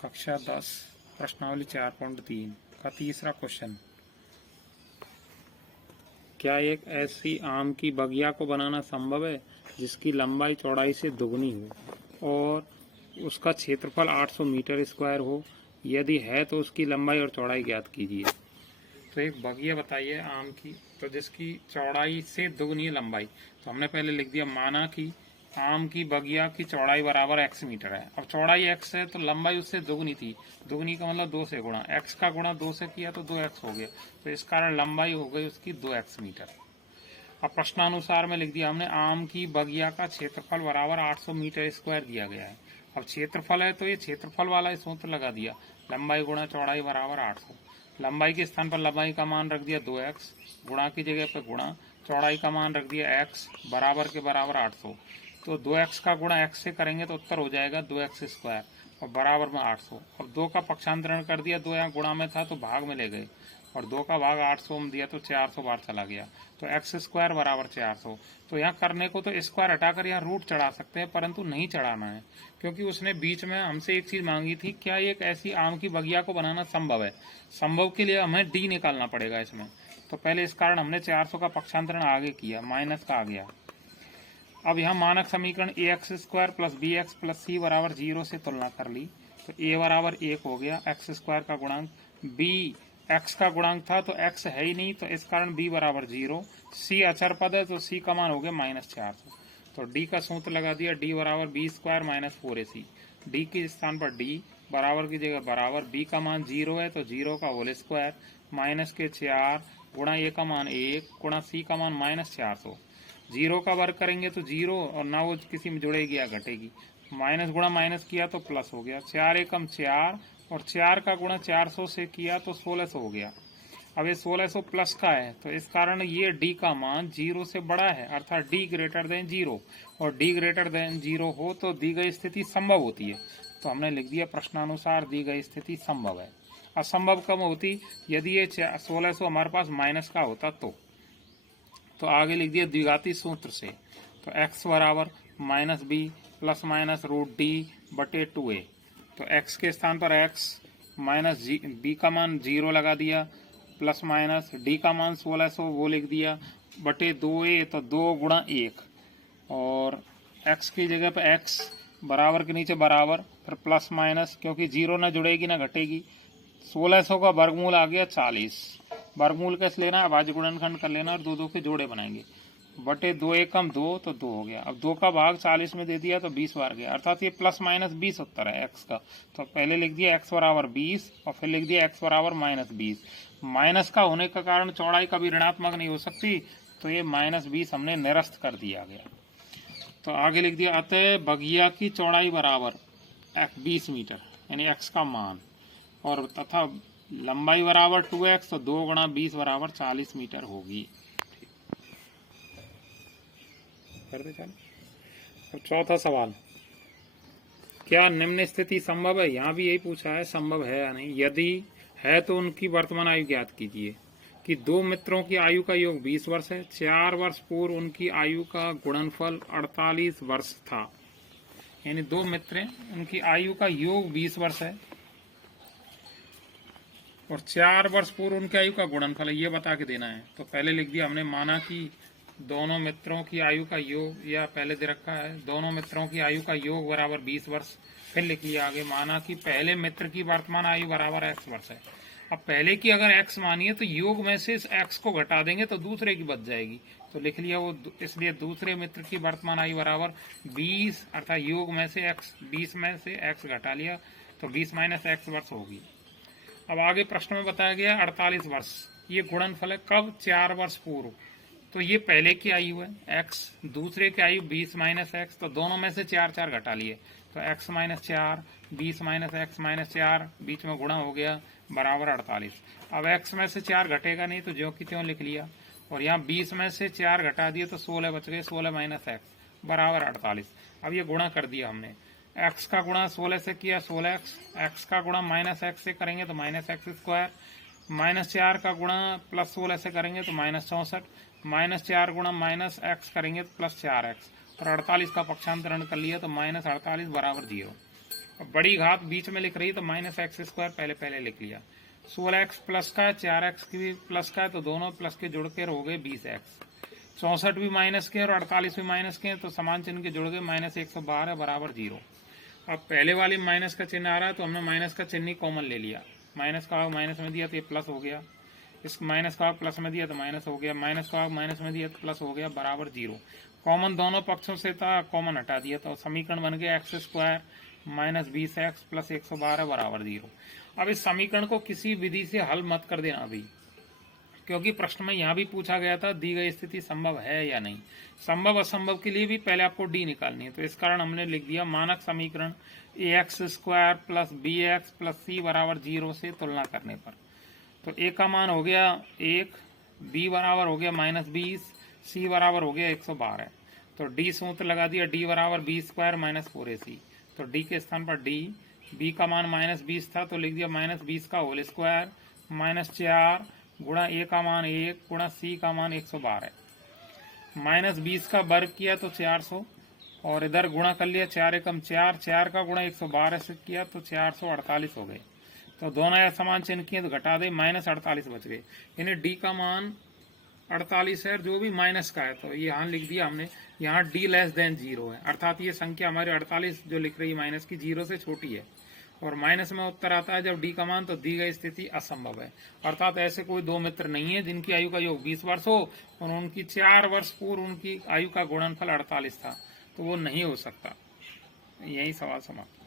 कक्षा 10 प्रश्नावली 4.3 का तीसरा क्वेश्चन। क्या एक ऐसी आम की बगिया को बनाना संभव है जिसकी लंबाई चौड़ाई से दुगनी हो और उसका क्षेत्रफल 800 मीटर स्क्वायर हो? यदि है तो उसकी लंबाई और चौड़ाई ज्ञात कीजिए। तो एक बगिया बताइए आम की, तो जिसकी चौड़ाई से दुगनी है लंबाई। तो हमने पहले लिख दिया, माना कि आम की बगिया की चौड़ाई बराबर x मीटर है। अब चौड़ाई x है तो लंबाई उससे दुगनी थी। दुगनी का मतलब 2 से गुणा, x का गुणा 2 से किया तो 2x हो गया। तो इस कारण लंबाई हो गई उसकी 2x मीटर। अब प्रश्नानुसार में लिख दिया हमने, आम की बगिया का क्षेत्रफल बराबर 800 मीटर स्क्वायर दिया गया है। अब क्षेत्रफल है तो ये क्षेत्रफल वाला सूत्र लगा दिया, लंबाई गुणा चौड़ाई बराबर 800। लंबाई के स्थान पर लंबाई का मान रख दिया 2x, गुणा की जगह पर गुणा, चौड़ाई का मान रख दिया x, बराबर के बराबर 800। तो 2x का गुणा x से करेंगे तो उत्तर हो जाएगा 2x स्क्वायर और बराबर में 800। अब 2 का पक्षांतरण कर दिया, 2 यहाँ गुणा में था तो भाग में ले गए और 2 का भाग 800 में दिया तो 400 बार चला गया। तो x स्क्वायर बराबर 400। तो यहाँ करने को तो स्क्वायर हटाकर यहाँ रूट चढ़ा सकते हैं, परंतु नहीं चढ़ाना है क्योंकि उसने बीच में हमसे एक चीज मांगी थी, क्या एक ऐसी आम की बगिया को बनाना संभव है। संभव के लिए हमें डी निकालना पड़ेगा इसमें। तो पहले इस कारण हमने 400 का पक्षांतरण आगे किया, माइनस का आ गया। अब यहाँ मानक समीकरण ax square plus B X plus C बराबर 0 से तुलना कर ली। तो a बराबर 1 हो गया, x स्क्वायर का गुणांक, b x का गुणांक था तो x है ही नहीं तो इस कारण b बराबर 0, c अचर पद है तो c का मान हो गया -400। तो d का सूत्र लगा दिया, d बराबर B square minus 4ac। d के स्थान पर d, बराबर की जगह बराबर, b का मान 0 है तो 0 का होल स्क्वायर माइनस के 4 गुणा a का मान 1 गुणा c का मान -400। 0 का वर्ग करेंगे तो 0 और ना वो किसी में जुड़ेगी या घटेगी, माइनस गुणा माइनस किया तो प्लस हो गया, 4 एकम 4 और 4 का गुणा 400 से किया तो 1600 हो गया। अब ये 1600 प्लस का है तो इस कारण ये d का मान 0 से बड़ा है, अर्थात d ग्रेटर देन 0, और d ग्रेटर देन 0 हो तो दी गई स्थिति संभव होती है। तो हमने लिख दिया प्रश्नानुसार दी गई स्थिति संभव है। असंभव कब होती? यदि ये 1600 हमारे पास माइनस का होता तो आगे लिख दिया द्विघाती सूत्र से। तो x बराबर minus B plus minus root D बटे 2a। तो x के स्थान पर x माइनस b का मान 0 लगा दिया, प्लस माइनस d का मान 1600 वो लिख दिया बटे 2a, तो 2 गुणा 1 और x की जगह पे x बराबर के नीचे बराबर, फिर प्लस माइनस क्योंकि 0 ना जुड़ेगी ना घटेगी। 1600 का वर्गमूल आ गया 40। वर्गमूल कैसे लेना, अभाज्य गुणनखंड कर लेना और 2 के जोड़े बनाएंगे, बटे 2 एकम 2 तो 2 हो गया। अब 2 का भाग 40 में दे दिया तो 20 बार गया, अर्थात ये प्लस माइनस 20 उत्तर है x का। तो पहले लिख दिया x बराबर 20 और फिर लिख दिया x बराबर -20। माइनस का होने का कारण चौड़ाई कभी ऋणात्मक नहीं हो सकती, तो ये -20 हमने निरस्त कर दिया गया। तो आगे लिख दिया, अतः बगिया की चौड़ाई बराबर 20 मीटर यानी x का मान, और तथा लंबाई बराबर 2x, तो 2 गुणा 20 बराबर 40 मीटर होगी। कर दे चल। अब चौथा सवाल, क्या निम्न स्थिति संभव है? यहाँ भी यही पूछा है संभव है या नहीं। यदि है तो उनकी वर्तमान आयु ज्ञात कीजिए। कि 2 मित्रों की आयु का योग 20 वर्ष है, 4 वर्ष पूर्व उनकी आयु का गुणनफल 48 वर्ष था। यानी 2 मित्र हैं, उनकी आयु का योग 20 वर्ष है और 4 वर्ष पूर्व उनकी आयु का गुणनफल है, ये बता के देना है। तो पहले लिख दिया हमने, माना कि दोनों मित्रों की आयु का योग, या पहले दे रखा है दोनों मित्रों की आयु का योग बराबर 20 वर्ष। फिर लिख लिया आगे, माना कि पहले मित्र की वर्तमान आयु बराबर x वर्ष है। अब पहले की अगर x मानिए तो योग में से इस x को घटा देंगे तो दूसरे की बच जाएगी। तो लिख लिया वो, इसलिए दूसरे मित्र की वर्तमान आयु बराबर 20, अर्थात योग में से x, 20 में से x घटा लिया तो 20 माइनस x वर्ष होगी। अब आगे प्रश्न में बताया गया 48 वर्ष, ये गुणनफल है कब? 4 वर्ष पूर्व। तो ये पहले की आयु है x, दूसरे की आयु 20 माइनस x, तो दोनों में से 4 घटा लिए तो x minus 4, 20 minus x minus 4, बीच में गुणा हो गया बराबर 48। अब x में से 4 घटेगा नहीं तो ज्यों की त्यों लिख लिया, और यहाँ 20 में से 4 घटा दिए तो 16 बच गए, 16 माइनस x बराबर 48। अब ये गुणा कर दिया हमने, x का गुणा 16 से किया 16x, x का गुणा माइनस x से करेंगे तो माइनस x स्क्वायर, -4 का गुणा प्लस 16 से करेंगे तो -64, -4 गुणा माइनस x करेंगे तो +4x, और 48 का पक्षांतरण कर लिया तो -48 बराबर 0। अब बड़ी घात बीच में लिख रही है तो माइनस एक्स स्क्वायर पहले लिख लिया। 16x प्लस का है, 4x की भी प्लस का है, तो दोनों प्लस के जुड़ के हो गए 20x। 64 भी माइनस के और 48 भी माइनस के, तो समान चिन्ह के जुड़ गए, माइनस 112 बराबर 0। अब पहले वाले माइनस का चिन्ह आ रहा है तो हमने माइनस का चिन्ह ही कॉमन ले लिया। माइनस का भाग माइनस में दिया तो ये प्लस हो गया, इस माइनस का भाग प्लस में दिया तो माइनस हो गया, माइनस का भाग माइनस में दिया तो प्लस हो गया, बराबर 0। कॉमन दोनों पक्षों से था, कॉमन हटा दिया तो समीकरण बन गया x square minus 20x plus 112 बराबर 0। अब इस समीकरण को किसी विधि से हल मत कर देना अभी, क्योंकि प्रश्न में यहाँ भी पूछा गया था दी गई स्थिति संभव है या नहीं। संभव असंभव के लिए भी पहले आपको डी निकालनी है, तो इस कारण हमने लिख दिया मानक समीकरण ax square plus bx plus c बराबर 0 से तुलना करने पर। तो a का मान हो गया 1, b बराबर हो गया माइनस 20, c बराबर हो गया 112। तो d सूत्र लगा दिया, d बराबर b स्क्वायर माइनस 4ac। तो d के स्थान पर d, b का मान माइनस 20 था तो लिख दिया माइनस 20 का होल स्क्वायर माइनस 4 गुणा a का मान 1 गुणा c का मान 112। माइनस 20 का वर्ग किया तो 400 और इधर गुणा कर लिया, 4 एकम 4, 4 का गुणा 112 से किया तो 448 हो गए। तो दोनों असमान चिन्ह किए तो घटा दे, माइनस 48 बच गए। यानी डी का मान 48 है, जो भी माइनस का है तो ये यहाँ लिख दिया हमने, यहाँ डी लेस देन 0 है, अर्थात ये संख्या हमारी 48 जो लिख रही है माइनस की 0 से छोटी है। और माइनस में उत्तर आता है जब डी का मान, तो दी गई स्थिति असंभव है। अर्थात ऐसे कोई दो मित्र नहीं है जिनकी आयु का योग 20 वर्ष हो और उनकी 4 वर्ष पूर्व उनकी आयु का गुणनफल 48 था, तो वो नहीं हो सकता। यही सवाल समाप्त।